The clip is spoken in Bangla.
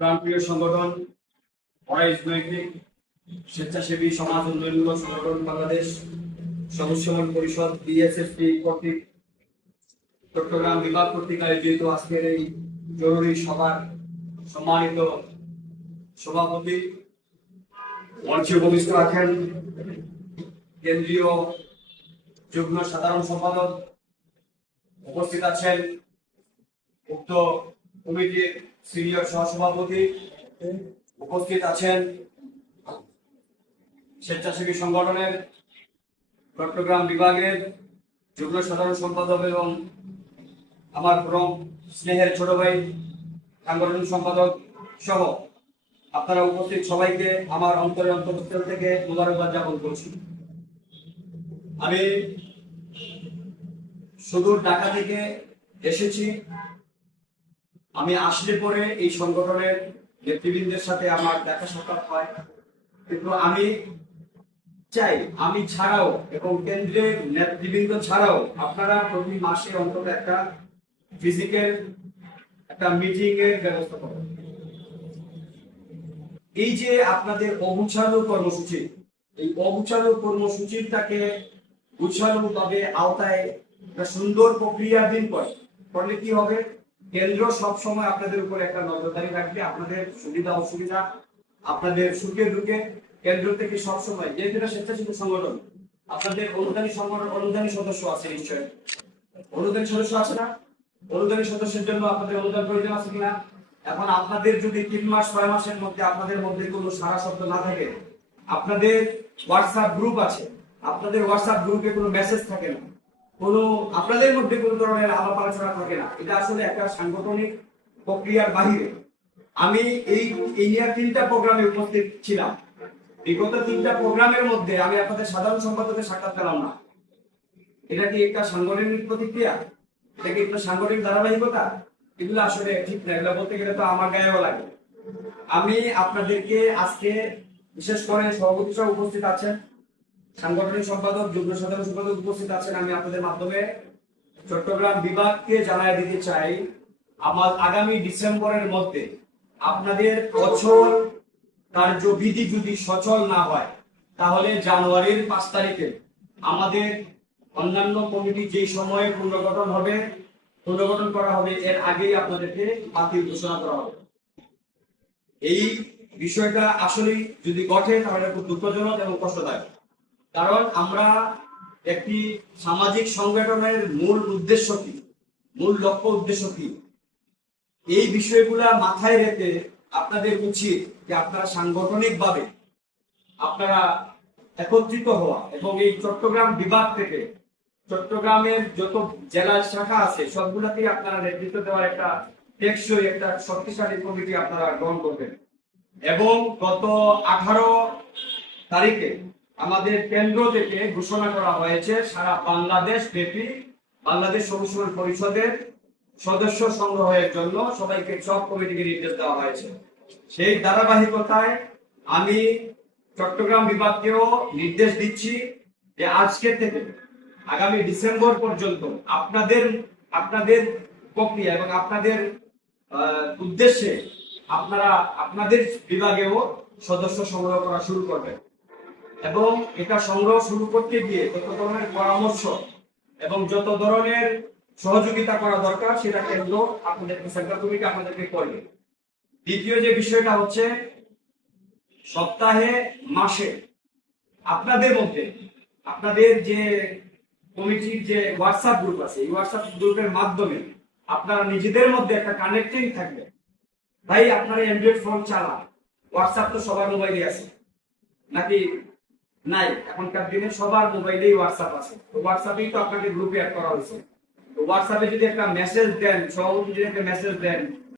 প্রাণপ্রিয় সংগঠন অরাইজ নৈতিক স্বেচ্ছাসেবী সমাজ উন্নয়নমূলক সংগঠন বাংলাদেশ সদস্যমণ্ডল পরিষদ বিএসএফপি কর্তৃক চট্টগ্রাম বিভাগ কর্তৃক আয়োজিত আজকের এই জরুরি সভার সম্মানিত সভাপতি মঞ্চে উপবিষ্ট আছেন কেন্দ্রীয় যুগ্ম সাধারণ সম্পাদক, উপস্থিত আছেন উক্ত কমিটির সিনিয়র সহসভাপতি, উপস্থিত আছেন স্বেচ্ছাসেবী সংগঠনের চট্টগ্রাম বিভাগের যুগ্ম সাধারণ সম্পাদক এবং আমার পরম স্নেহের ছোট ভাই সাংগঠনিক সম্পাদক সহ আপনারা উপস্থিত সবাইকে আমার অন্তরস্থল থেকে মোবারকবাদ জ্ঞাপন করছি। আমি সুদূর ঢাকা থেকে এসেছি। আমি আসলে পরে এই সংগঠনের নেতৃবৃন্দের সাথে আমার দেখা সাক্ষাৎ হয়, কিন্তু আমি চাই আমি ছাড়াও এবং কেন্দ্রের নেতৃবৃন্দ ছাড়াও আপনারা প্রতি মাসে অন্তত একটা ফিজিক্যাল একটা মিটিং এর ব্যবস্থা করেন। এই যে আপনাদের অগুছালো কর্মসূচি, এই অগুছালো কর্মসূচিটাকে গুছালোভাবে আওতায় একটা সুন্দর প্রক্রিয়াধীন করলে কি হবে, কেন্দ্র সবসময় আপনাদের উপর একটা নজরদারি রাখবে। আপনাদের সুবিধা অসুবিধা, আপনাদের সুখে দুঃখে কেন্দ্র থেকে সবসময়, যেহেতু এটা স্বেচ্ছাসেবী সংগঠন, আপনাদের অনুদানী সদস্য আছে, নিশ্চয় অনুদানী সদস্য আছে না? অনুদানী সদস্যের জন্য আপনাদের অনুদান প্রয়োজন আছে কিনা? এখন আপনাদের যদি 3 মাস 6 মাসের মধ্যে আপনাদের মধ্যে কোনো সারা শব্দ না থাকে, আপনাদের হোয়াটসঅ্যাপ গ্রুপ আছে, আপনাদের হোয়াটসঅ্যাপ গ্রুপে কোনো মেসেজ থাকে না, কোনো আপনাদের মধ্যে কোনো ধরনের আলাপ আলোচনা থাকে না, এটা আসলে একটা সাংগঠনিক প্রক্রিয়ার বাহিরে। আমি এই নিয়ে 3টা প্রোগ্রামে উপস্থিত ছিলাম। বিগত 3টা প্রোগ্রামের মধ্যে আমি আপনাদের সাধারণ সম্পাদকের সাক্ষাৎ পেলাম না। এটা কি একটা সাংগঠনিক প্রতিক্রিয়া? এটা কি একটা সাংগঠনিক ধারাবাহিকতা? এগুলো আসলে ঠিক না। এগুলো বলতে গেলে তো আমার গায়েও লাগে। আমি আপনাদেরকে আজকে বিশেষ করে সভাপতি সহ উপস্থিত আছেন, সাংগঠনিক সম্পাদক, যুগ্ম সাধারণ সম্পাদক উপস্থিত আছেন। আমি আপনাদের মাধ্যমে চট্টগ্রাম বিভাগকে জানাই দিতে চাই, আমার আগামী ডিসেম্বরের মধ্যে আপনাদের অচল কার্যবিধি যদি সচল না হয়, তাহলে জানুয়ারির 5 তারিখে আমাদের অন্যান্য কমিটি যেই সময়ে পুনর্গঠন করা হবে, এর আগেই আপনাদেরকে বাতিল ঘোষণা করা হবে। এই বিষয়টা আসলে যদি ঘটে তাহলে খুব দুঃখজনক এবং কষ্টদায়ক। কারণ আমরা একটি সামাজিক সংগঠনের মূল উদ্দেশ্য কি, মূল লক্ষ্য উদ্দেশ্য কি, এই বিষয়গুলা মাথায় রেখে আপনাদের উচিত যে আপনারা সাংগঠনিকভাবে আপনারা একত্রিত হওয়া এবং এই চট্টগ্রাম বিভাগ থেকে চট্টগ্রামের যত জেলার শাখা আছে সবগুলাতেই আপনারা নেতৃত্ব দেওয়ার একটা টেকসই একটা শক্তিশালী কমিটি আপনারা গ্রহণ করবেন। এবং গত 18 তারিখে আমাদের কেন্দ্র থেকে ঘোষণা করা হয়েছে সারা বাংলাদেশ ব্যাপী বাংলাদেশ সদস্যমণ্ডল পরিষদের সদস্য সংগ্রহের জন্য সবাইকে সব কমিটিকে নির্দেশ দেওয়া হয়েছে। সেই ধারাবাহিকতায় আমি চট্টগ্রাম বিভাগকেও নির্দেশ দিচ্ছি যে আজকে থেকে আগামী ডিসেম্বর পর্যন্ত আপনাদের প্রক্রিয়া এবং আপনাদের উদ্দেশ্যে আপনারা আপনাদের বিভাগেও সদস্য সংগ্রহ করা শুরু করবেন। এবং এটা সংগ্রহ শুরু করতে গিয়ে যত ধরনের পরামর্শ এবং যত ধরনের সহযোগিতা করা দরকার সেটা কেন্দ্র আপনাদেরকে, সেন্ট্রাল কমিটি আপনাদেরকে করবে। দ্বিতীয় যে বিষয়টা হচ্ছে, সপ্তাহে মাসে আপনাদের মধ্যে আপনাদের যে কমিটির যে হোয়াটসঅ্যাপ গ্রুপ আছে, এই হোয়াটসঅ্যাপ গ্রুপের মাধ্যমে আপনারা নিজেদের মধ্যে একটা কানেক্টিং থাকবে। ভাই আপনারা অ্যান্ড্রয়েড ফোন চালান, হোয়াটসঅ্যাপ তো সবার মোবাইলে আছে নাকি নাই? এখনকার দিনে সবার মোবাইলেই হোয়াটসঅ্যাপ আছে। তো হোয়াটসঅ্যাপেই তো আপনাকে গ্রুপে অ্যাড করা হয়েছে। তো হোয়াটসঅ্যাপে যদি একটা মেসেজ দেন, সভাপতি যদি একটা মেসেজ দেন